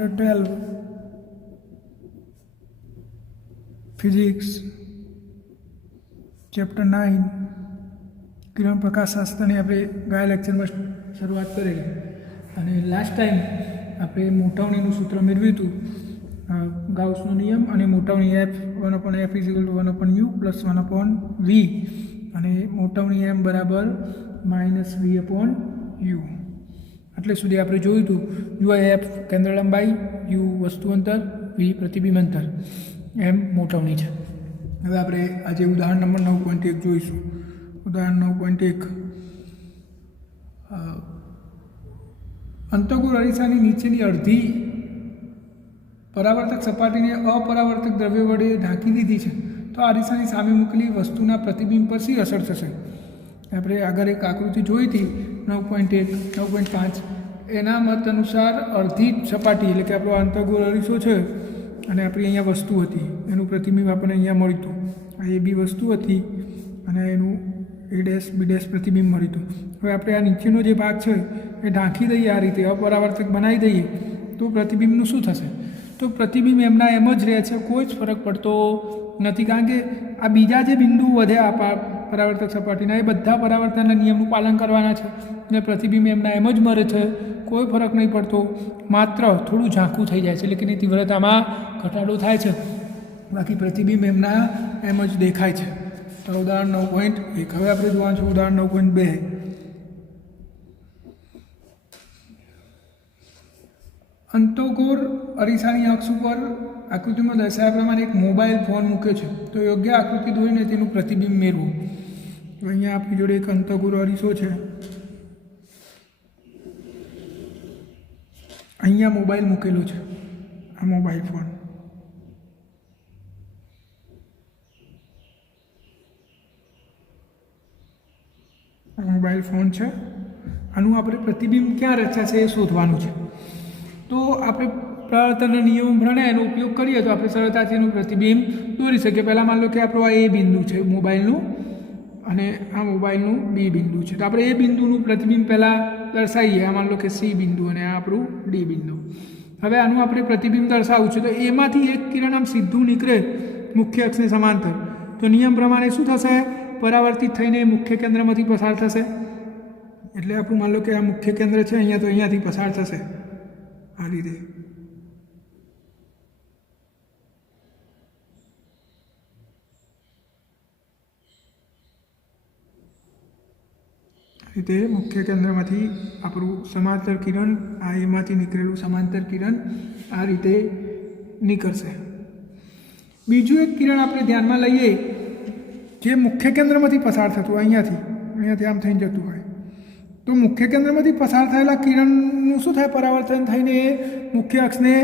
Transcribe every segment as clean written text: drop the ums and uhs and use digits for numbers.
Chapter 12 Physics. Chapter 9 કિરણ પ્રકાશશાસ્ત્રની આપણે ગયા લેક્ચરમાં શરૂઆત કરેલી અને લાસ્ટ ટાઈમ આપણે મોટાવણીનું સૂત્ર મેળવ્યું હતું, ગાઉસનો નિયમ અને મોટાવણી એફ 1/f = 1/u + 1/v અને મોટાવણી એમ બરાબર -v/u. એટલે સુધી આપણે જોયું હતું. જો એફ કેન્દ્ર લંબાઈ, યુ વસ્તુ અંતર, વી પ્રતિબિંબ અંતર, એમ મોટાવણી છે. હવે આપણે આજે ઉદાહરણ નંબર 9.1 જોઈશું. ઉદાહરણ 9.1 અંતઃગોળ અરીસાની નીચેની અડધી પરાવર્તક સપાટીને અપરાવર્તક દ્રવ્ય વડે ઢાંકી દીધી છે, તો અરીસાની સામે મૂકેલી વસ્તુના પ્રતિબિંબ પર શી અસર થશે? આપણે આગળ એક આકૃતિ જોઈ હતી 9.1 9.5. એના મત અનુસાર અડધી સપાટી એટલે કે આપણો અંતઃગોળ અરીસો છે અને આપણી અહીંયા વસ્તુ હતી, એનું પ્રતિબિંબ આપણને અહીંયા મળ્યું હતું. આ એ બી વસ્તુ હતી અને એનું A', B' પ્રતિબિંબ મળ્યું હતું. હવે આપણે આ નીચેનો જે ભાગ છે એ ઢાંકી દઈએ, આ રીતે અપરાવર્તક બનાવી દઈએ, તો પ્રતિબિંબનું શું થશે? તો પ્રતિબિંબ એમના એમ જ રહે છે, કોઈ જ ફરક પડતો નથી. કારણ કે આ બીજા જે બિંદુ વધ્યા પરાવર્તક સપાટીના, એ બધા પરાવર્તનના નિયમનું પાલન કરવાના છે અને પ્રતિબિંબ એમના એમ જ મળે છે, કોઈ ફરક નહીં પડતો. માત્ર થોડું ઝાંખું થઈ જાય છે એટલે કે એની તીવ્રતામાં ઘટાડો થાય છે, બાકી પ્રતિબિંબ એમના એમ જ દેખાય છે. તો ઉદાહરણ 9.1. હવે આપણે જોવાનું છે ઉદાહરણ 9.2. અંતઃગોળ અરીસાની અક્ષ ઉપર આકૃતિમાં દર્શાવ્યા પ્રમાણે એક મોબાઈલ ફોન મૂક્યો છે, તો યોગ્ય આકૃતિ દોરીને તેનું પ્રતિબિંબ મેળવો. તો અહીંયા આપણી જોડે એક અંતઃગોળ અરીસો છે, અહીંયા મોબાઈલ મૂકેલો છે, આ મોબાઈલ ફોન. મોબાઈલ ફોન છે, આનું આપણે પ્રતિબિંબ ક્યાં રચાશે એ શોધવાનું છે. તો આપણે પરાવર્તનના નિયમો પ્રમાણે એનો ઉપયોગ કરીએ તો આપણે સરળતાથી એનું પ્રતિબિંબ દોરી શકીએ. પહેલાં માની લો કે આપણું આ એ બિંદુ છે મોબાઈલનું અને આ મોબાઈલનું બી બિંદુ છે, તો આપણે એ બિંદુનું પ્રતિબિંબ પહેલાં દર્શાવીએ. આ માની લો કે સી બિંદુ અને આ આપણું ડી બિંદુ. હવે આનું આપણે પ્રતિબિંબ દર્શાવવું છે, તો એમાંથી એક કિરણ આમ સીધું નીકળે મુખ્ય અક્ષને સમાંતર, તો નિયમ પ્રમાણે શું થશે? પરાવર્તિત થઈને મુખ્ય કેન્દ્રમાંથી પસાર થશે. એટલે આપણું માની લો કે આ મુખ્ય કેન્દ્ર છે અહીંયા, તો અહીંયાથી પસાર થશે આ રીતે. રીતે મુખ્ય કેન્દ્રમાંથી આપણું સમાંતર કિરણ, આ એમાંથી નીકળેલું સમાંતર કિરણ આ રીતે નીકળશે. બીજું એક કિરણ આપણે ધ્યાનમાં લઈએ જે મુખ્ય કેન્દ્રમાંથી પસાર થતું, અહીંયાથી આમ થઈને જતું હોય, તો મુખ્ય કેન્દ્રમાંથી પસાર થયેલા કિરણનું શું થાય? પરાવર્તન થઈને મુખ્ય અક્ષને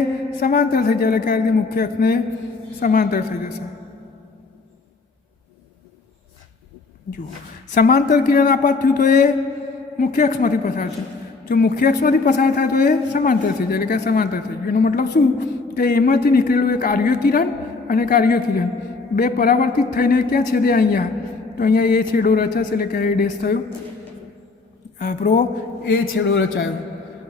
સમાંતર થઈ જાય, એટલે કે આ રીતે મુખ્ય અક્ષને સમાંતર થઈ જશે. જુઓ, સમાંતર કિરણ આપાત થયું તો એ મુખ્ય અક્ષમાંથી પસાર થયું. જો મુખ્ય અક્ષમાંથી પસાર થાય તો એ સમાંતર થઈ જાય, એટલે કે સમાંતર થઈ ગયું. એનો મતલબ શું? કે એમાંથી નીકળેલું એક આર્ય કિરણ અને કાર્ય કિરણ બે પરાવર્તિત થઈને ક્યાં છેદે? અહીંયા. તો અહીંયા એ છેડો રચાશે, એટલે કે A' થયું, આપણો એ છેડો રચાયો.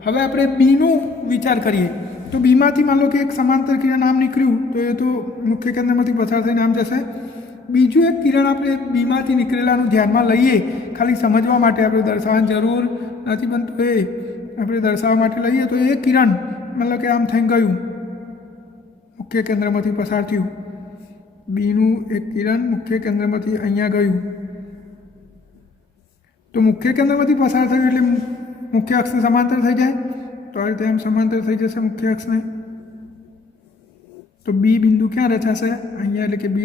હવે આપણે બીનું વિચાર કરીએ તો બીમાંથી માની લો કે એક સમાંતર કિરણ આમ નીકળ્યું, તો એ તો મુખ્ય કેન્દ્રમાંથી પસાર થઈને આમ જશે. બીજું એક કિરણ આપણે બીમાંથી નીકળેલાનું ધ્યાનમાં લઈએ, ખાલી સમજવા માટે, આપણે દર્શાવવાની જરૂર નથી બનતું, એ આપણે દર્શાવવા માટે લઈએ. તો એ કિરણ મતલબ કે આમ થઈ ગયું, મુખ્ય કેન્દ્રમાંથી પસાર થયું. બીનું એક કિરણ મુખ્ય કેન્દ્રમાંથી અહીંયા ગયું, તો મુખ્ય કેન્દ્રમાંથી પસાર થયું એટલે મુખ્ય અક્ષને સમાંતર થઈ જાય. તો આ રીતે આમ સમાંતર થઈ જશે મુખ્ય અક્ષને. તો બી બિંદુ ક્યાં રચાશે? અહીંયા, એટલે કે B'.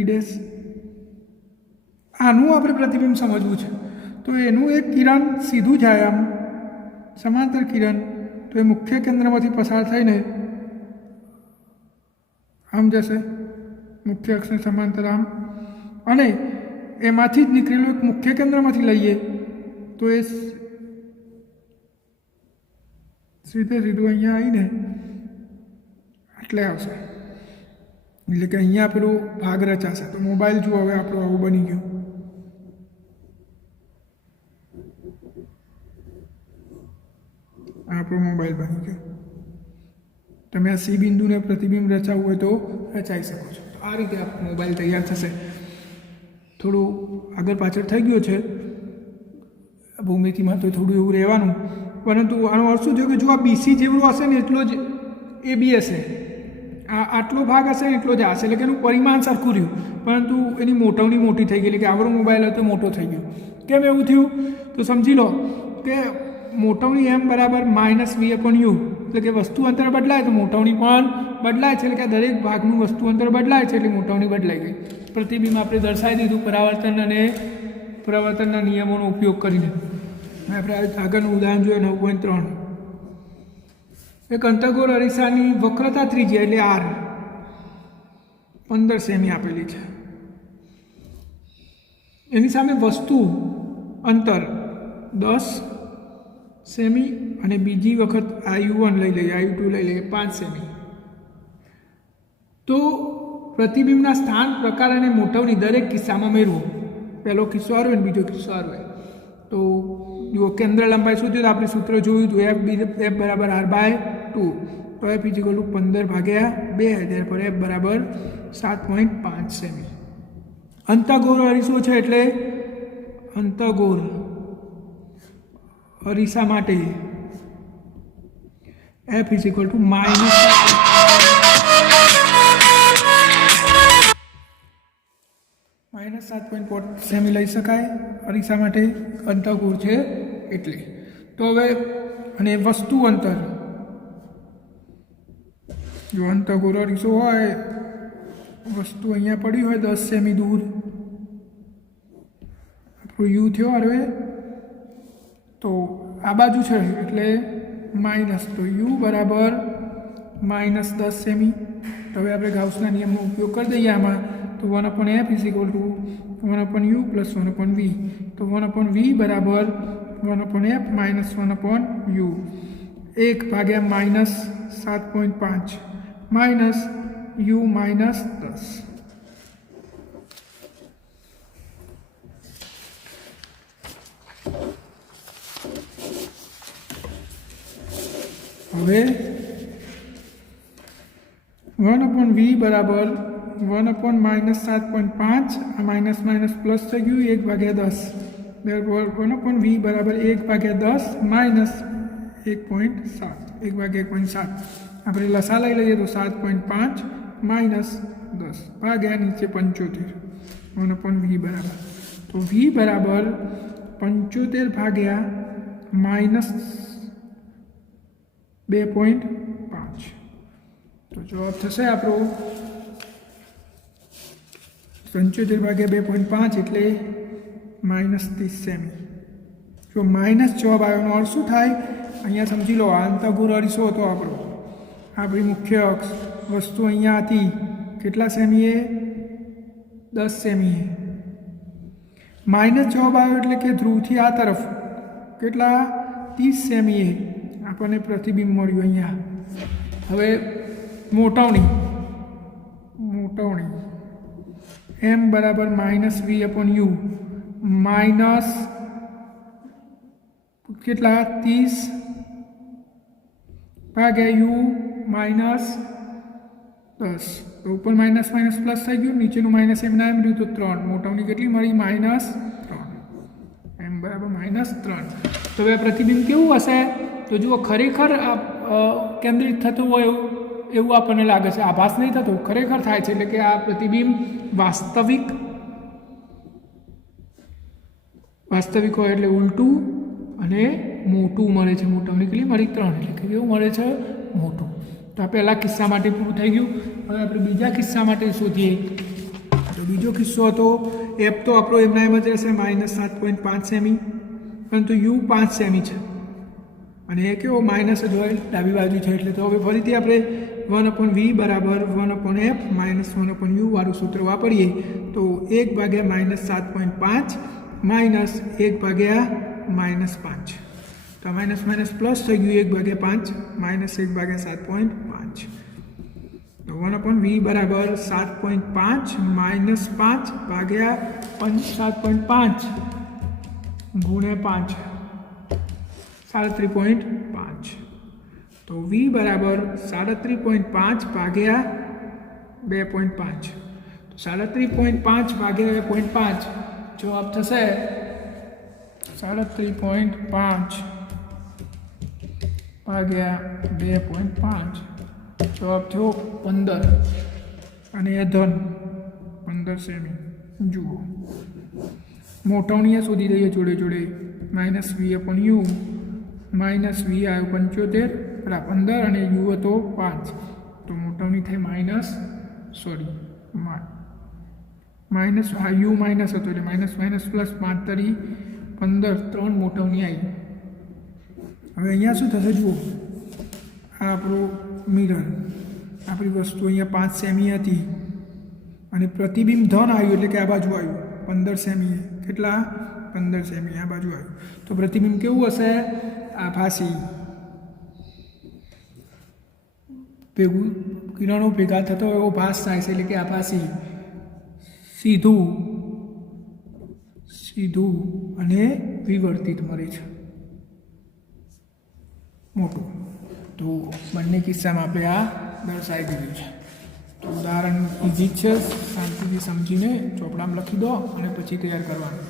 આનું આપણે પ્રતિબિંબ સમજવું છે, તો એનું એક કિરણ સીધું જાય આમ સમાંતર કિરણ, તો એ મુખ્ય કેન્દ્રમાંથી પસાર થઈને આમ જશે મુખ્ય અક્ષને સમાંતર આમ, અને એમાંથી જ નીકળેલું એક મુખ્ય કેન્દ્રમાંથી લઈએ તો એ સીધું અહીંયા આવીને એટલે આવશે, એટલે કે અહીંયા પેલો ભાગ રચાશે. તો મોબાઈલ જુઓ, હવે આપણું આવું બની ગયું. આપણો મોબાઈલ બની ગયો. તમે આ સી બિંદુને પ્રતિબિંબ રચાવવું હોય તો રચાઈ શકો છો. આ રીતે આપણો મોબાઈલ તૈયાર થશે. થોડું આગળ પાછળ થઈ ગયો છે ભૂમિતિમાં, તો થોડું એવું રહેવાનું, પરંતુ આનો અર્થ શું થયો કે જો આ બીસી જેવડો હશે ને એટલો જ એ બી હશે, આટલો ભાગ હશે ને એટલો જ આ હશે, એટલે કે એનું પરિમાણ સરખું રહ્યું, પરંતુ એની મોટવની મોટી થઈ ગઈ. એટલે કે આવડો મોબાઈલ હતો મોટો થઈ ગયો. કેમ એવું થયું? તો સમજી લો કે મોટવની એમ બરાબર -v/u, એટલે કે વસ્તુ અંતર બદલાય તો મોટવની પણ બદલાય છે. એટલે કે દરેક ભાગનું વસ્તુ અંતર બદલાય છે એટલે મોટવની બદલાઈ ગઈ. પ્રતિબિંબ આપણે દર્શાવી દીધું પરાવર્તન અને પરાવર્તનના નિયમોનો ઉપયોગ કરીને. આપણે આગળનું ઉદાહરણ જોઈએ 9.3. એક અંતર્ગોળ અરીસાની વક્રતા ત્રિજ્યા એટલે r 15 સેમી આપેલી છે. એની સામે વસ્તુ અંતર 10 સેમી અને બીજી વખત u1 લઈ લઈએ, u2 લઈ લઈએ 5 સેમી. તો પ્રતિબિંબના સ્થાન, પ્રકાર અને મોટવની દરેક કિસ્સામાં મેળવો. પહેલો કિસ્સો આવે ને બીજો કિસ્સો આવે. તો જુઓ કેન્દ્ર લંબાઈ શું થયું? આપણે સૂત્ર જોયું હતું f બરાબર r/2. તો f = 15/2, therefore f બરાબર 7.5 સેમી. અંતઃગોળ અરીસો છે એટલે અંતઃગોળ અરીસા માટે f = -7.5 સેમી લઈ શકાય અરીસા માટે, અંતઃગોળ છે એટલે. તો હવે અને વસ્તુ અંતર, જો અંતઃગોળ અરીસો હોય, વસ્તુ અહીંયા પડી હોય 10 સેમી દૂર, આપણો યુ થયો હવે, તો આ બાજુ છે એટલે માઇનસ, તો યુ બરાબર -10 સેમી. તો હવે આપણે ગાઉસના નિયમનો ઉપયોગ કરી દઈએ આમાં. તો 1/f = 1/u + 1/v. તો 1/v બરાબર 1/f - 1/u, 1/-7.5 માઇનસ u -10. હવે 1/v બરાબર 1/-7.5, આ માઇનસ માઇનસ પ્લસ થઈ ગયું, 1/10. 1/v બરાબર 1/10 માઇનસ 1.7, 1/1.7. આપણે લસા લઈ લઈએ તો 7.5 માઇનસ 10 ભાગ્યા નીચે 75, 1/v બરાબર. તો v બરાબર 75 ભાગ્યા -2.5. તો જવાબ થશે આપણો 75/2.5 એટલે -30 સેમી. જો માઇનસ જવાબ આવ્યો એનો અર્થ શું થાય? અહીંયા સમજી લો આ અંતઃગોળ અરીસો હતો આપણો, આપણી મુખ્ય અક્ષ, વસ્તુ અહીંયા હતી કેટલા સેમીએ? 10 સેમીએ. માઇનસ જવાબ આવ્યો એટલે કે ધ્રુવથી આ તરફ કેટલા? 30 સેમીએ આપણને પ્રતિબિંબ મળ્યું અહીંયા. હવે મોટવણી m બરાબર -v/u માઇનસ કેટલા? 30 ભાગ્યા u -10. તો ઉપર માઇનસ માઇનસ પ્લસ થઈ ગયું, નીચેનું માઇનસ એમ ના એમ રહ્યું, તો 3. મોટવની કેટલી મળી? -3. m બરાબર -3. તો હવે પ્રતિબિંબ કેવું હશે? તો જુઓ, ખરેખર કેન્દ્રિત થતું હોય એવું આપણને લાગે છે, આભાસ નહીં થતો, ખરેખર થાય છે. એટલે કે આ પ્રતિબિંબ વાસ્તવિક હોય એટલે ઉલટું અને મોટું મળે છે. મોટવની કેટલી મળી? 3. એટલે કે કેવું મળે છે? મોટું. તો આ પહેલા કિસ્સા માટે પૂરું થઈ ગયું. હવે આપણે બીજા કિસ્સા માટે શોધીએ. તો બીજો કિસ્સો હતો f તો આપણો એમના એમ જ રહેશે -7.5 સેમી, પરંતુ u 5 સેમી છે અને એ કેવો માઇનસ જ હોય, ડાબી બાજુ છે એટલે. તો હવે ફરીથી આપણે 1/v બરાબર 1/f - 1/u વાળું સૂત્ર વાપરીએ. તો 1/-7.5 માઇનસ 1/-5. તો માઇનસ માઇનસ પ્લસ થઈ ગયું, 1/5 માઇનસ 1/7.5. તો 1/v બરાબર 7.5 માઇનસ 5/7.5 ગુણ્યા 5, 37.5. તો તો વી બરાબર 37.5 ભાગ્યા 2.5. તો 37.5 ભાગ્યા 2.5 જવાબ થશે 37.5 ભાગ્યા 2.5 જવાબ થયો 15 અને એ ધન 15 સેમી. જુઓ મોટવણીએ શોધી દઈએ જોડે જોડે -v/u -v આવ્યો 75 બરાબર 15 અને u હતો 5 તો મોટવણી થઈ u માઇનસ હતો એટલે માઇનસ પ્લસ 5 તરી 15 3 મોટવણી આવી. હવે અહીંયા શું થશે જુઓ આ આપણો મિરર આપણી વસ્તુ અહીંયા 5 સેમી હતી અને પ્રતિબિંબ ધન આવ્યું એટલે કે આ બાજુ આવ્યું 15 સેમી. કેટલા 15 સેમી આ બાજુ આવ્યું તો પ્રતિબિંબ કેવું હશે આભાસી ભેગું કિરણો ભેગા થતો એવો ભાસ થાય છે એટલે કે આભાસી સીધું અને વિવર્તિત મળે છે મોટું. તો બંને કિસ્સામાં આપણે આ દર્શાવી દીધું છે. તો ઉદાહરણ ઇઝી જ છે, શાંતિથી સમજીને ચોપડામાં લખી દો અને પછી તૈયાર કરવાનું.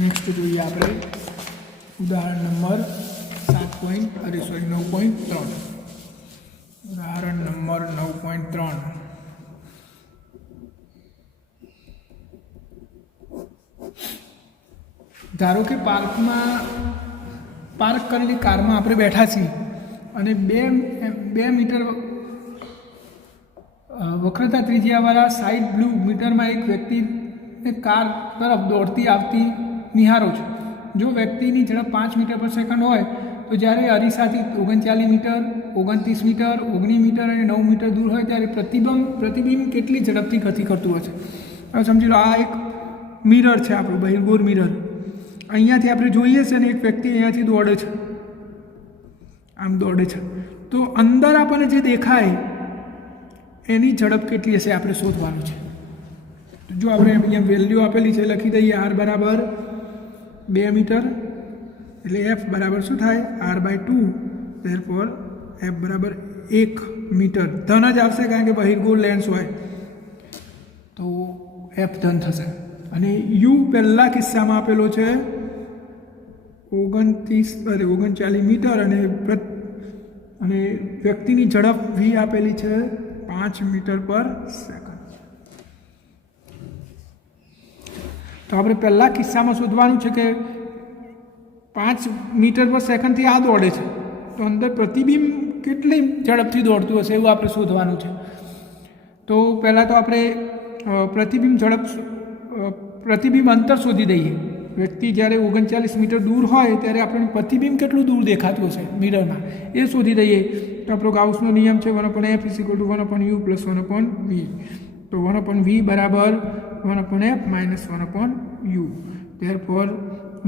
નેક્સ્ટ જોઈએ આપણે ઉદાહરણ નંબર 9.3. ઉદાહરણ નંબર 9.3. ધારો કે પાર્ક કરેલી કારમાં આપણે બેઠા છીએ અને 2 મીટર વક્રતા ત્રિજ્યાવાળા સાઇડ બ્લુ મીટરમાં એક વ્યક્તિને કાર તરફ દોડતી આવતી નિહારો છે. જો વ્યક્તિની ઝડપ 5 મીટર પર સેકન્ડ હોય તો જ્યારે અરીસાથી 39 મીટર 29 મીટર 19 મીટર અને 9 મીટર દૂર હોય ત્યારે પ્રતિબિંબ કેટલી ઝડપથી ગતિ કરતું હશે. હવે સમજી લો આ એક મિરર છે આપણું બહિર્ગોળ મિરર. અહીંયાથી આપણે જોઈએ છે ને એક વ્યક્તિ અહીંયાથી દોડે છે આમ દોડે છે તો અંદર આપણને જે દેખાય એની ઝડપ કેટલી હશે આપણે શોધવાનું છે. તો જો આપણે અહીંયા વેલ્યુ આપેલી છે લખી દઈએ r બરાબર 2 મીટર એટલે f બરાબર શું થાય r/2 ધેરફોર f બરાબર 1 મીટર. ધન જ આવશે કારણ કે બહિર્ગોળ લેન્સ હોય તો f ધન થશે. અને u પહેલા કિસ્સામાં આપેલો છે 39 મીટર અને વ્યક્તિની ઝડપ v આપેલી છે 5 મીટર પર સેકન્ડ. તો આપણે પહેલા કિસ્સામાં શોધવાનું છે કે 5 મીટર પર સેકન્ડથી આ દોડે છે તો અંદર પ્રતિબિંબ કેટલી ઝડપથી દોડતું હશે એવું આપણે શોધવાનું છે. તો પહેલાં તો આપણે પ્રતિબિંબ અંતર શોધી દઈએ. વ્યક્તિ જ્યારે 39 મીટર દૂર હોય ત્યારે આપણને પ્રતિબિંબ કેટલું દૂર દેખાતું હશે મિરરમાં એ શોધી દઈએ. તો આપણો ગાઉસનો નિયમ છે 1/f = 1/u + 1/v. તો 1/v બરાબર 1/f - 1/u. ધેરફોર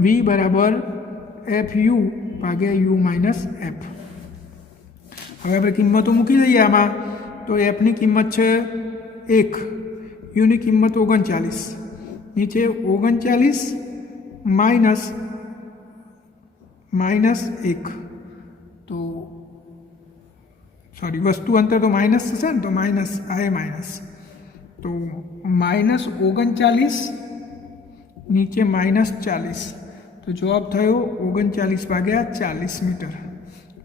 v બરાબર fu ભાગ્યા u - f. હવે આપણે કિંમતો મૂકી દઈએ આમાં. તો fની કિંમત છે 1, યુની કિંમત 39, નીચે 39 માઇનસ 1 તો સોરી વસ્તુ અંતર તો માઇનસ થશે ને તો માઇનસ આ માઇનસ તો -39 નીચે -40 તો જવાબ થયો 39/40 મીટર.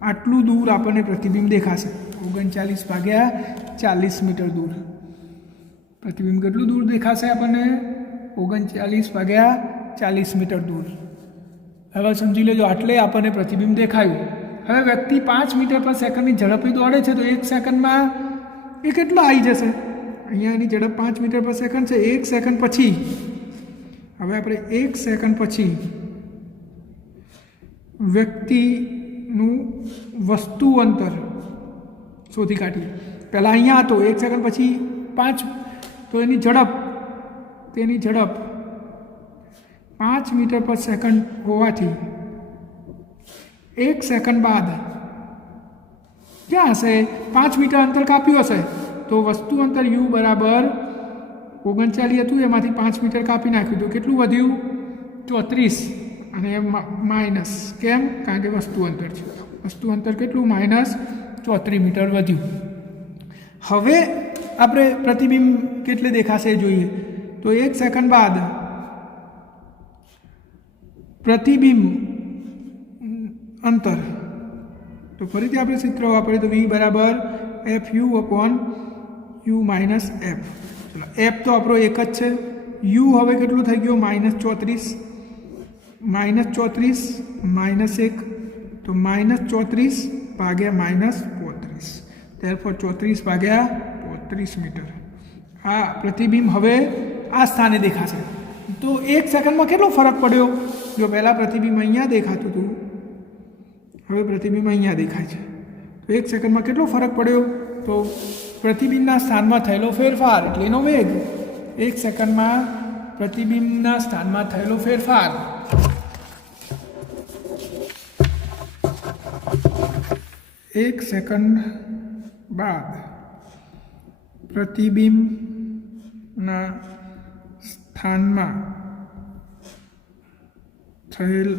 આટલું દૂર આપણને પ્રતિબિંબ દેખાશે 39/40 મીટર દૂર. પ્રતિબિંબ કેટલું દૂર દેખાશે આપણને 39/40 મીટર દૂર. હવે સમજી લેજો આટલે આપણને પ્રતિબિંબ દેખાયું. હવે વ્યક્તિ 5 મીટર પર સેકન્ડની ઝડપે દોડે છે તો 1 સેકન્ડમાં એ કેટલો આવી જશે. અહીંયા એની ઝડપ 5 મીટર પર સેકન્ડ છે. 1 સેકન્ડ પછી હવે આપણે 1 સેકન્ડ પછી વ્યક્તિનું વસ્તુ અંતર શોધી કાઢીએ. પહેલાં અહીંયા હતો 1 સેકન્ડ પછી 5 તો તેની ઝડપ 5 મીટર પર સેકન્ડ હોવાથી 1 સેકન્ડ બાદ ક્યાં હશે 5 મીટર અંતર કાપ્યું હશે તો વસ્તુ અંતર u બરાબર 39 હતું એમાંથી 5 મીટર કાપી નાખ્યું તો કેટલું વધ્યું 34 અને માઇનસ કેમ કારણ કે વસ્તુ અંતર છે. વસ્તુ અંતર કેટલું -34 મીટર વધ્યું. હવે આપણે પ્રતિબિંબ કેટલે દેખાશે જોઈએ. તો 1 સેકન્ડ બાદ પ્રતિબિંબ અંતર, તો ફરીથી આપણે સૂત્ર વાપરીએ તો v બરાબર FU/u - f. ચલો f તો આપણો એક જ છે. u હવે કેટલું થઈ ગયું -34 -1 તો -34 ભાગ્યા -35, therefore 34 ભાગ્યા 35 મીટર. આ પ્રતિબિંબ હવે આ સ્થાને દેખાશે. તો 1 સેકન્ડમાં કેટલો ફરક પડ્યો. જો પહેલાં પ્રતિબિંબ અહીંયા દેખાતું હતું, હવે પ્રતિબિંબ અહીંયા દેખાય છે. તો 1 સેકન્ડમાં કેટલો ફરક પડ્યો. તો પ્રતિબિંબના સ્થાનમાં થયેલો ફેરફાર એટલે એનો વેગ. 1 સેકન્ડમાં પ્રતિબિંબના સ્થાનમાં થયેલો ફેરફાર. એક સેકન્ડ બાદ પ્રતિબિંબના સ્થાનમાં થયેલ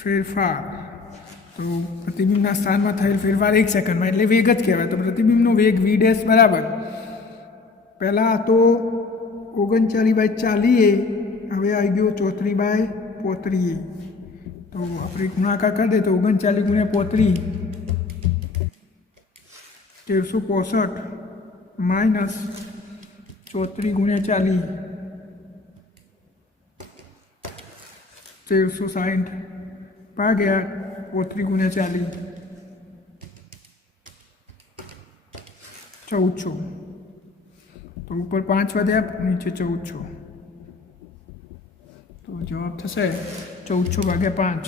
ફેરફાર. તો પ્રતિબિંબના સ્થાનમાં થયેલ ફેરફાર 1 સેકન્ડમાં એટલે વેગ જ કહેવાય. તો પ્રતિબિંબનો વેગ v ડેશ બરાબર પહેલાં તો 39/40, હવે આવી ગયો 34/35. તો આપણે ગુણાકાર કરી દઈએ તો 39 × 35 1365 માઇનસ 34 × 40 1360 ભાગ્યા 34 × 40 1400. તો ઉપર 5 વધ્યા, નીચે 1400. તો જવાબ થશે 1400/5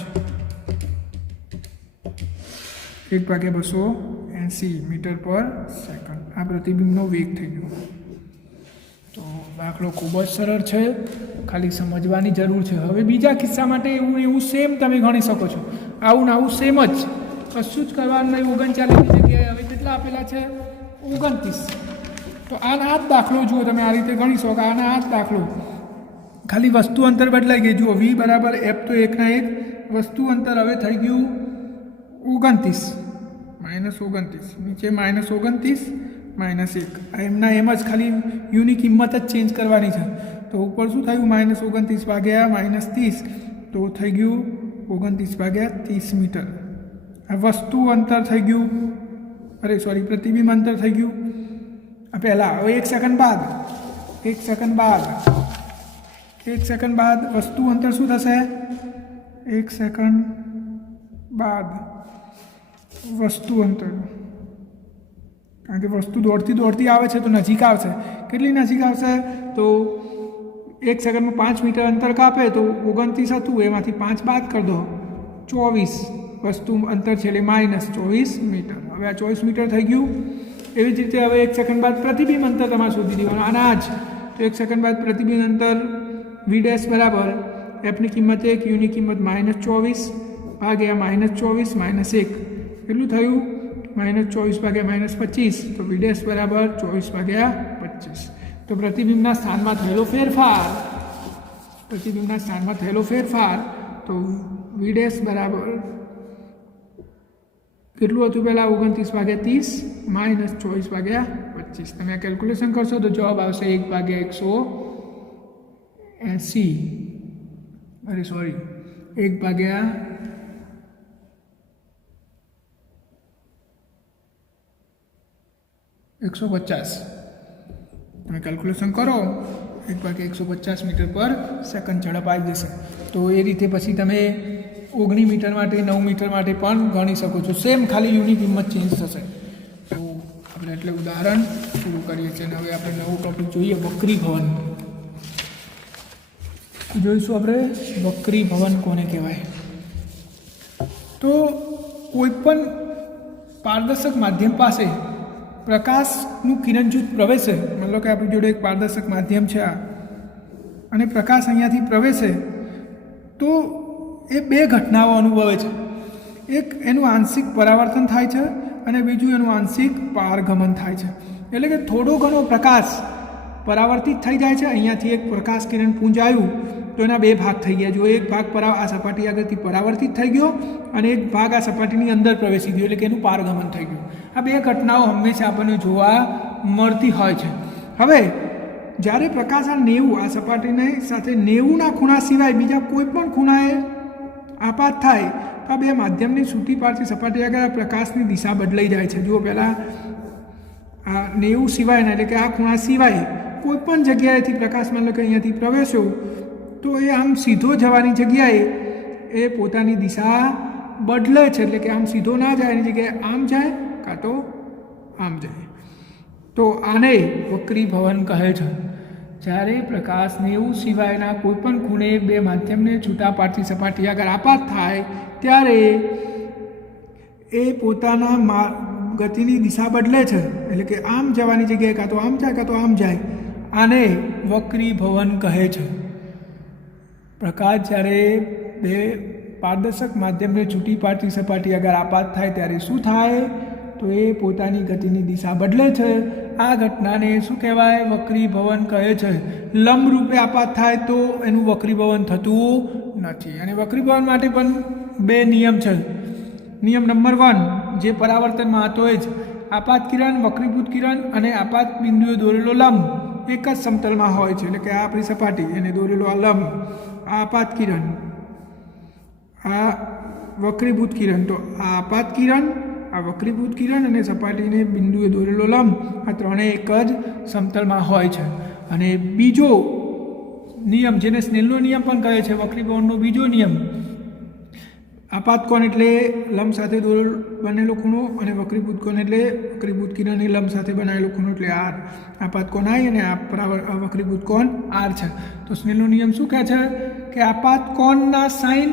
1/280 મીટર પર સેકન્ડ. આ પ્રતિબિંબનો વેગ થઈ ગયો. તો દાખલો ખૂબ જ સરળ છે, ખાલી સમજવાની જરૂર છે. હવે બીજા કિસ્સા માટે એવું સેમ તમે ગણી શકો છો. આવું ને આવું સેમ જ, કશું જ કરવાનું નહીં. 39ની જગ્યાએ હવે કેટલા આપેલા છે 29. તો આના આ જ દાખલો જુઓ તમે આ રીતે ગણી શકો. આના આ જ દાખલો, ખાલી વસ્તુ અંતર બદલાઈ ગઈ. જુઓ v બરાબર f તો 1/1, વસ્તુ અંતર હવે થઈ ગયું 29 -29, નીચે -29 -1. આ એમના એમ જ ખાલી યુની કિંમત જ ચેન્જ કરવાની છે. તો ઉપર શું થયું -29 ભાગ્યા -30, તો થઈ ગયું 29/30 મીટર. આ વસ્તુ અંતર થઈ ગયું, પ્રતિબિંબ અંતર થઈ ગયું આ પહેલાં. હવે 1 સેકન્ડ બાદ વસ્તુ અંતર શું થશે. 1 સેકન્ડ બાદ વસ્તુ અંતર, કારણ કે વસ્તુ દોડતી આવે છે તો નજીક આવશે. કેટલી નજીક આવશે. તો 1 સેકન્ડમાં 5 મીટર અંતર કાપે તો 29 હતું, એમાંથી 5 બાદ કરી દો 24 વસ્તુ અંતર છે એટલે -24 મીટર. હવે આ 24 મીટર થઈ ગયું. એવી જ રીતે હવે 1 સેકન્ડ બાદ પ્રતિબિંબ અંતર તમારે શોધી દેવાનું. આના જ તો 1 સેકન્ડ બાદ પ્રતિબિંબ અંતર v ડેશ બરાબર fની કિંમત 1, u ની કિંમત -24 ભાગ્યા -24 -1. કેટલું થયું -24 ભાગ્યા -25. તો v ડેશ બરાબર 24/25. તો પ્રતિબિંબના સ્થાનમાં થયેલો ફેરફાર, તો v ડેશ બરાબર કેટલું હતું પહેલાં 29/30 -24/25. તમે આ કેલ્ક્યુલેશન કરશો તો જવાબ આવશે 1/180. 1/150. તમે કેલ્ક્યુલેશન કરો 1/150 મીટર પર સેકન્ડ ઝડપ આવી જશે. તો એ રીતે પછી તમે 19 મીટર માટે 9 મીટર માટે પણ ગણી શકો છો. સેમ ખાલી યુની કિંમત ચેન્જ થશે. તો આપણે એટલે ઉદાહરણ પૂરું કરીએ છીએ. અને હવે આપણે નવું ટોપિક જોઈએ, વક્રી ભવન જોઈશું. આપણે વક્રી ભવન કોને કહેવાય. તો કોઈપણ પારદર્શક માધ્યમ પાસે પ્રકાશનું કિરણજૂથ પ્રવેશે. માની લો કે આપણી જોડે એક પારદર્શક માધ્યમ છે આ, અને પ્રકાશ અહીંયાથી પ્રવેશે તો એ બે ઘટનાઓ અનુભવે છે. એક એનું આંશિક પરાવર્તન થાય છે અને બીજું એનું આંશિક પારગમન થાય છે. એટલે કે થોડો ઘણો પ્રકાશ પરાવર્તિત થઈ જાય છે. અહીંયાથી એક પ્રકાશ કિરણ પુંજ આવ્યું તો તો એના બે ભાગ થઈ ગયા. જો એક ભાગ આ સપાટી આગળથી પરાવર્તિત થઈ ગયો અને એક ભાગ આ સપાટીની અંદર પ્રવેશી ગયો, એટલે કે એનું પારગમન થઈ ગયું. આ બે ઘટનાઓ હંમેશા આપણને જોવા મળતી હોય છે. હવે જ્યારે પ્રકાશ આ 90 આ સપાટીને સાથે 90ના ખૂણા સિવાય બીજા કોઈ પણ ખૂણાએ આપાત થાય તો આ બે માધ્યમની છૂટી પાડતી સપાટી આગળ પ્રકાશની દિશા બદલાઈ જાય છે. જુઓ પહેલાં આ 90 સિવાયના એટલે કે આ ખૂણા સિવાય કોઈ પણ જગ્યાએથી પ્રકાશ માની લો કે અહીંયાથી પ્રવેશ્યો તો એ આમ સીધો જવાની જગ્યાએ એ પોતાની દિશા બદલે છે. એટલે કે આમ સીધો ના જાય, એની જગ્યાએ આમ જાય કાં તો આમ જાય. તો આને વક્રીભવન કહે છે. જ્યારે પ્રકાશ 90 સિવાયના કોઈપણ ખૂણે બે માધ્યમને છૂટા પાડતી સપાટી આગળ આપાત થાય ત્યારે એ પોતાના ગતિની દિશા બદલે છે. એટલે કે આમ જવાની જગ્યાએ કાં તો આમ જાય કાં તો આમ જાય. આને વક્રીભવન કહે છે. પ્રકાશ જ્યારે બે પારદર્શક માધ્યમને છૂટી પાડતી સપાટી આગળ આપાત થાય ત્યારે શું થાય? તો એ પોતાની ગતિની દિશા બદલે છે. આ ઘટનાને શું કહેવાય? વક્રીભવન કહે છે. લંબ રૂપે આપાત થાય તો એનું વક્રીભવન થતું નથી. અને વક્રીભવન માટે પણ બે નિયમ છે. નિયમ નંબર 1 જે પરાવર્તનમાં હતો એ જ, આપાત કિરણ, વક્રીભૂત કિરણ અને આપાત બિંદુએ દોરેલો લંબ એક જ સમતલમાં હોય છે. એટલે કે આ આપણી સપાટી, એને દોરેલો આ લંબ, આ આપાત કિરણ, આ વક્રીભૂત કિરણ. તો આ આપાત કિરણ, આ વક્રીભૂત કિરણ અને સપાટીને બિંદુએ દોરેલો લંબ આ ત્રણેય એક જ સમતલમાં હોય છે. અને બીજો નિયમ જેને સ્નેલનો નિયમ પણ કહે છે, વક્રીભવનનો બીજો નિયમ, આપાત કોણ એટલે લંબ સાથે બનેલો ખૂણો અને વક્રીભૂત કોણ એટલે વક્રીભૂત કિરણની લંબ સાથે બનાવેલો ખૂણો એટલે આર. આપાત કોણ આઈ અને વક્રીભૂત કોણ આર છે. તો સ્નેલનો નિયમ શું કહે છે કે આપાત કોણના સાઇન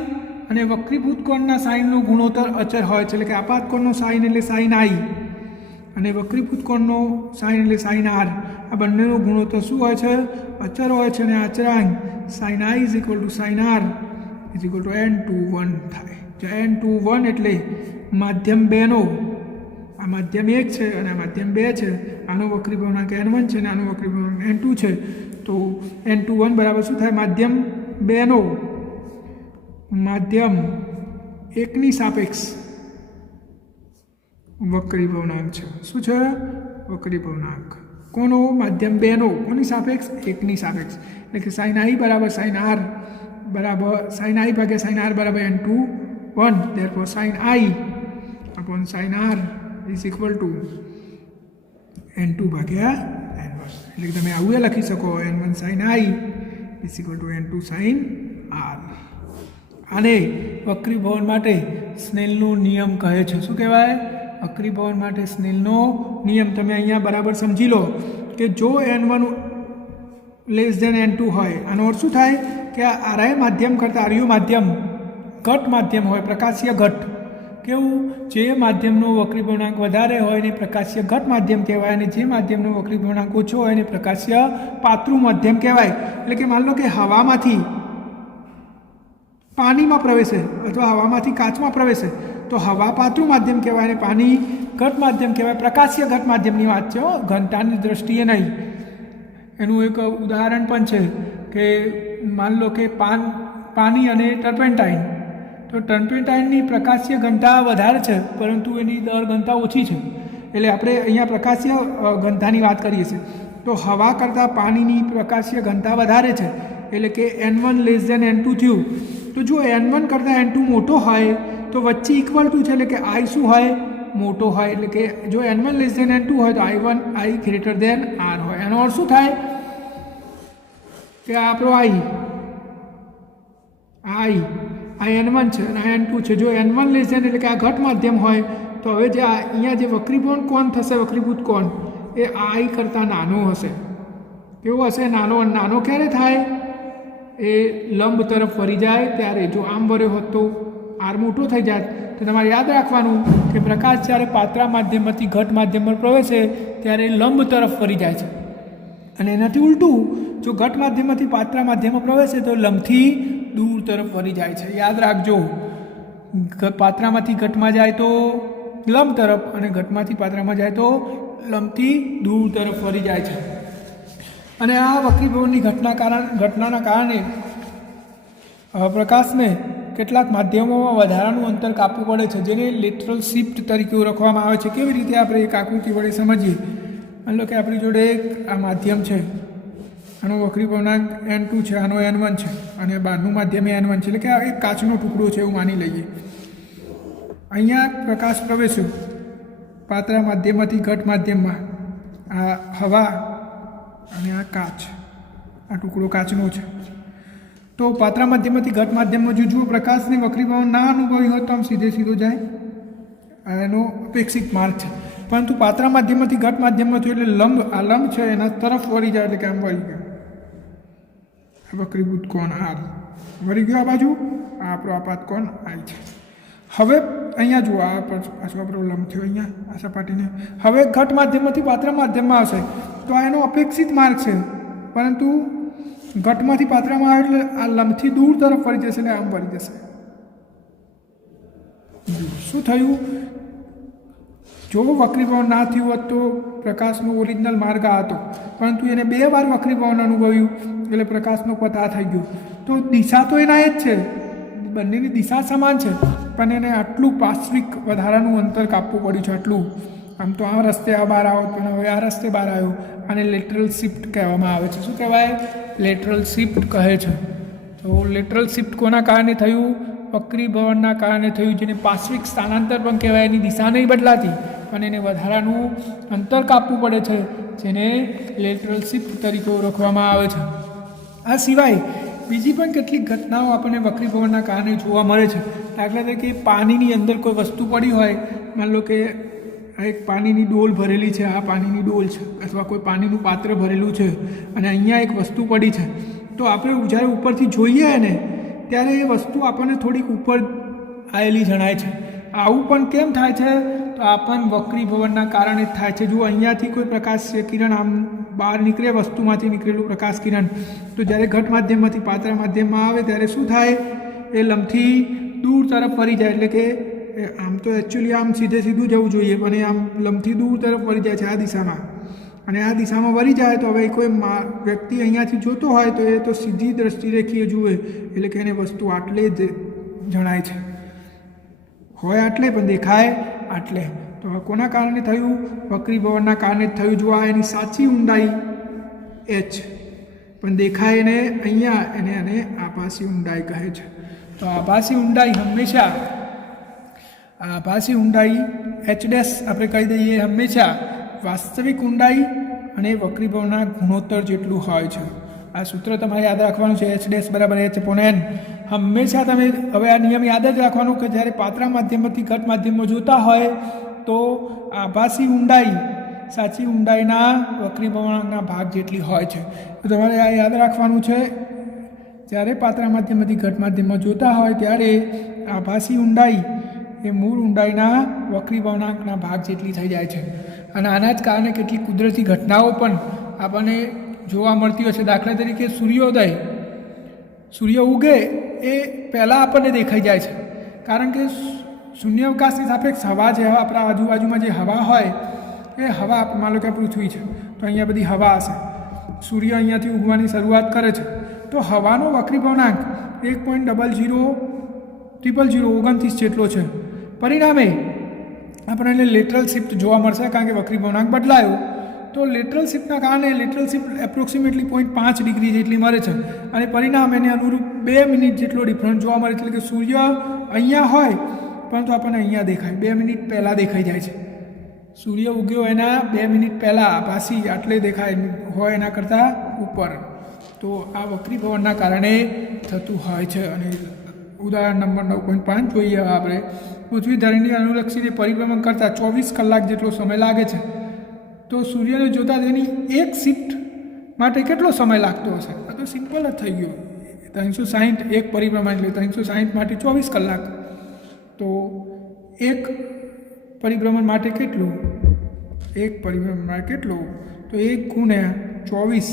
અને વક્રીભૂત કોણના સાઇનનો ગુણોત્તર અચર હોય છે. એટલે કે આપાત કોણનો સાઇન એટલે સાઇન આઈ અને વક્રીભૂત કોણનો સાઇન એટલે સાઇન આર. આ બંનેનો ગુણોત્તર શું હોય છે? અચર હોય છે. અને આ અચળાંક sine i is equal to sine r is equal to n/1 થાય. n/1 એટલે માધ્યમ 2નો, આ માધ્યમ 1 છે અને આ માધ્યમ 2 છે. આનો વક્રીભવનાંક n1 છે અને આનો વક્રીભવનાંક n2 છે. તો n/1 બરાબર શું થાય? માધ્યમ 2નો માધ્યમ 1ની સાપેક્ષ વક્રીભવનાંક છે. શું છે? વક્રીભવનાંક કોનો? માધ્યમ 2નો. કોની સાપેક્ષ? 1ની સાપેક્ષ. એટલે કે સાઇન આઈ બરાબર સાઇન આર બરાબર સાઇન આઈ ભાગ્યા સાઇન આર બરાબર n/1. therefore sine i upon sine r is equal to n2 ભાગ્યા n1. એટલે કે તમે આવું લખી શકો n1 sine i is equal to n2 sine r. આને વક્રીભવન માટે સ્નેલનો નિયમ કહે છે. શું કહેવાય? વક્રીભવન માટે સ્નેલનો નિયમ. તમે અહીંયા બરાબર સમજી લો કે જો n1 લેસ ધેન n2 હોય, આનો અર્થ શું થાય કે આ આરઆઈ માધ્યમ કરતાં આર્યું માધ્યમ ઘટ માધ્યમ હોય, પ્રકાશીય ઘટ. કેવું? જે માધ્યમનો વક્રીભવનાંક વધારે હોય એને પ્રકાશીય ઘટ માધ્યમ કહેવાય અને જે માધ્યમનો વક્રીભવનાંક ઓછો હોય એને પ્રકાશીય પાતળું માધ્યમ કહેવાય. એટલે કે માની લો કે હવામાંથી પાણીમાં પ્રવેશે અથવા હવામાંથી કાચમાં પ્રવેશે તો હવા પાતળું માધ્યમ કહેવાય અને પાણી ઘટ માધ્યમ કહેવાય. પ્રકાશીય ઘટ માધ્યમની વાત છે, ઘનતાની દ્રષ્ટિએ નહીં. એનું એક ઉદાહરણ પણ છે કે માની લો કે પાણી અને ટર્પેન્ટાઇન. તો ટર્પેન્ટાઇનની પ્રકાશીય ઘનતા વધારે છે પરંતુ એની દર ઘનતા ઓછી છે. એટલે આપણે અહીંયા પ્રકાશીય ઘનતાની વાત કરીએ છીએ. તો હવા કરતાં પાણીની પ્રકાશીય ઘનતા વધારે છે. એટલે કે n1 લેસ ધેન n2 થયું. તો જો n1 કરતાં n2 મોટો હોય તો વચ્ચે ઇક્વલ ટુ છે. એટલે કે આઈ શું હોય? મોટો હોય. એટલે કે જો n1 લેસ ધેન n2 હોય તો આઈ ગ્રેટર ધેન આર હોય. એનો અર્થ શું થાય કે આપણો આઈ n1 છે અને આ n2 છે. જો n1 લેસ ધેન એટલે કે આ ઘટ માધ્યમ હોય તો હવે જે અહીંયા જે વક્રીભવન કોણ થશે, વક્રીભૂત કોણ એ આઈ કરતાં નાનો હશે. કેવો હશે? નાનો ક્યારે થાય? એ લંબ તરફ વળી જાય ત્યારે. જો આમ વર્યો હોત તો આર મોટો થઈ જાય. તો તમારે યાદ રાખવાનું કે પ્રકાશ જ્યારે પાતળા માધ્યમમાંથી ઘટ માધ્યમમાં પ્રવેશે ત્યારે લંબ તરફ વળી જાય છે અને એનાથી ઉલટું જો ઘટ માધ્યમમાંથી પાતળા માધ્યમમાં પ્રવેશે તો લંબથી દૂર તરફ વળી જાય છે. યાદ રાખજો, પાતળામાંથી ઘટમાં જાય તો લંબ તરફ અને ઘટમાંથી પાતળામાં જાય તો લંબથી દૂર તરફ વળી જાય છે. અને આ વક્રીભવનની ઘટનાના કારણે હવે પ્રકાશને કેટલાક માધ્યમોમાં વધારાનું અંતર કાપવું પડે છે, જેને લેટરલ શિફ્ટ તરીકે ઓળખવામાં આવે છે. કેવી રીતે આપણે એક આકૃતિ વડે સમજીએ. માની લો કે આપણી જોડે એક આ માધ્યમ છે, આનો વક્રી ભવનાંક N2 છે, આનો N1 છે, અને બહારનું માધ્યમ N1 છે, એટલે કે આ એક કાચનો ટુકડો છે એવું માની લઈએ. અહીંયા પ્રકાશ પ્રવેશ્યો પાતળા માધ્યમમાંથી ઘટ માધ્યમમાં. આ હવા અને આ કાચ, આ ટુકડો કાચનો છે. તો પાતળા માધ્યમમાંથી ઘટ માધ્યમમાં જો જુઓ પ્રકાશને વક્રીભાવ ના અનુભવી હોય તો આમ સીધો જાય, એનો અપેક્ષિત માર્ગ છે. પરંતુ પાતળા માધ્યમમાંથી ઘટ માધ્યમમાં થયું એટલે લંબ, આ લંબ છે એના તરફ વળી જાય, એટલે કે આમ વળી ગયો વક્રીભૂત કોણ આર વળી ગયો આ બાજુ, આ આપણો આપાત કોણ આઈ છે. હવે અહીંયા જુઓ આ પાછો આપણો લંબ થયો અહીંયા આ સપાટીને. હવે ઘટ માધ્યમમાંથી પાતળા માધ્યમમાં આવશે તો આ એનો અપેક્ષિત માર્ગ છે, પરંતુ ઘટમાંથી પાત્રમાં આવે એટલે આ લંબથી દૂર તરફ ફરી જશે, એટલે આમ ફરી જશે. શું થયું? જો વક્રીભવન ના થયું હોત તો પ્રકાશનો ઓરિજિનલ માર્ગ આ હતો, પરંતુ એને 2 વાર વક્રીભવન અનુભવ્યું એટલે પ્રકાશનો પથ આ થઈ ગયો. તો દિશા તો એના એ જ છે, બંનેની દિશા સમાન છે, પણ એને આટલું પાર્શ્વિક વધારાનું અંતર કાપવું પડ્યું છે. આટલું આમ તો આ રસ્તે આ બહાર આવો, પણ હવે આ રસ્તે બહાર આવ્યો. આને લેટરલ શિફ્ટ કહેવામાં આવે છે. શું કહેવાય? લેટરલ શિફ્ટ કહે છે. તો લેટરલ શિફ્ટ કોના કારણે થયું? વક્રીભવનના કારણે થયું, જેને પાર્શ્વિક સ્થાનાંતર પણ કહેવાય. એની દિશા નહીં બદલાતી, પણ એને વધારાનું અંતર કાપવું પડે છે, જેને લેટરલ શિફ્ટ તરીકે ઓળખવામાં આવે છે. આ સિવાય બીજી પણ કેટલીક ઘટનાઓ આપણને વક્રીભવનના કારણે જોવા મળે છે. દાખલા તરીકે પાણીની અંદર કોઈ વસ્તુ પડી હોય, માની લો કે આ એક પાણીની ડોલ ભરેલી છે, આ પાણીની ડોલ છે, અથવા કોઈ પાણીનું પાત્ર ભરેલું છે, અને અહીંયા એક વસ્તુ પડી છે. તો આપણે જ્યારે ઉપરથી જોઈએ ને ત્યારે એ વસ્તુ આપણને થોડીક ઉપર આવેલી જણાય છે. આવું પણ કેમ થાય છે? તો આ પણ વક્રીભવનના કારણે જ થાય છે. જો અહીંયાથી કોઈ પ્રકાશ કિરણ આમ બહાર નીકળે, વસ્તુમાંથી નીકળેલું પ્રકાશ કિરણ, તો જ્યારે ઘટ માધ્યમમાંથી પાતળા માધ્યમમાં આવે ત્યારે શું થાય? એ લંબથી દૂર તરફ ફરી જાય, એટલે કે આમ તો એકચ્યુઅલી આમ સીધું જવું જોઈએ, પણ એ આમ લંબથી દૂર તરફ વળી જાય છે આ દિશામાં. અને આ દિશામાં વળી જાય તો હવે કોઈ વ્યક્તિ અહીંયાથી જોતો હોય તો એ તો સીધી દ્રષ્ટિરેખીય જુએ, એટલે કે એને વસ્તુ આટલે જ જણાય છે, હોય આટલે પણ દેખાય આટલે. તો કોના કારણે થયું? વક્રીભવનના કારણે જ થયું. જો આ એની સાચી ઊંડાઈ H, પણ દેખાય એને અહીંયા, એને આભાસી ઊંડાઈ કહે છે. તો આભાસી ઊંડાઈ હંમેશા આભાસી ઊંડાઈ H' આપણે કહી દઈએ હંમેશા વાસ્તવિક ઊંડાઈ અને વક્રીભવનના ગુણોત્તર જેટલું હોય છે. આ સૂત્ર તમારે યાદ રાખવાનું છે, H' બરાબર H/N. હંમેશા તમે હવે આ નિયમ યાદ જ રાખવાનું કે જ્યારે પાતળા માધ્યમથી ઘટ માધ્યમમાં જોતા હોય તો આભાસી ઊંડાઈ સાચી ઊંડાઈના વક્રીભવનના ભાગ જેટલી હોય છે. તો તમારે આ યાદ રાખવાનું છે. જ્યારે પાતળા માધ્યમથી ઘટ માધ્યમમાં જોતા હોય ત્યારે આભાસી ઊંડાઈ એ મૂળ ઊંડાઈના વક્રીભવનાંકના ભાગ જેટલી થઈ જાય છે. અને આના જ કારણે કેટલીક કુદરતી ઘટનાઓ પણ આપણને જોવા મળતી હોય છે. દાખલા તરીકે સૂર્યોદય, સૂર્ય ઉગે એ પહેલાં આપણને દેખાઈ જાય છે, કારણ કે શૂન્યાવકાશની સાપેક્ષ હવા જે આપણા આજુબાજુમાં જે હવા હોય એ હવા, માનો કે પૃથ્વી છે તો અહીંયા બધી હવા હશે, સૂર્ય અહીંયાથી ઉગવાની શરૂઆત કરે છે, તો હવાનો વક્રીભવનાંક 1.000029 જેટલો છે. પરિણામે આપણને લેટરલ શિફ્ટ જોવા મળશે, કારણ કે વક્રીભવનાંક બદલાયો. તો લેટરલ શિફ્ટના કારણે લેટરલ શિફ્ટ એપ્રોક્સિમેટલી 0.5 ડિગ્રી જેટલી મળે છે, અને પરિણામ એને અનુરૂપ 2 મિનિટ જેટલો ડિફરન્સ જોવા મળે. એટલે કે સૂર્ય અહીંયા હોય પરંતુ આપણને અહીંયા દેખાય, 2 મિનિટ પહેલાં દેખાઈ જાય છે. સૂર્ય ઉગ્યો એના 2 મિનિટ પહેલાં આભાસી આટલે દેખાય હોય એના કરતાં ઉપર. તો આ વક્રીભવનના કારણે થતું હોય છે. અને ઉદાહરણ નંબર 9.5 જોઈએ આપણે. પૃથ્વી ધરીની અનુલક્ષીને પરિભ્રમણ કરતાં 24 કલાક જેટલો સમય લાગે છે. તો સૂર્યને જોતાં તેની એક શિફ્ટ માટે કેટલો સમય લાગતો હશે? આ તો સિમ્પલ જ થઈ ગયો. 360 એક પરિભ્રમણ એટલે 360 માટે 24 કલાક. તો એક પરિભ્રમણ માટે કેટલું? એક પરિભ્રમણ માટે કેટલું? તો 1 ગુણ્યા 24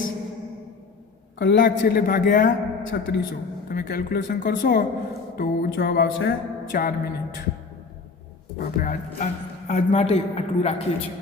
કલાક છે એટલે ભાગ્યા 3600. તમે કેલ્ક્યુલેશન કરશો તો જવાબ આવશે 4 મિનિટ. આપણે આજ માટે આટલું રાખીએ છીએ.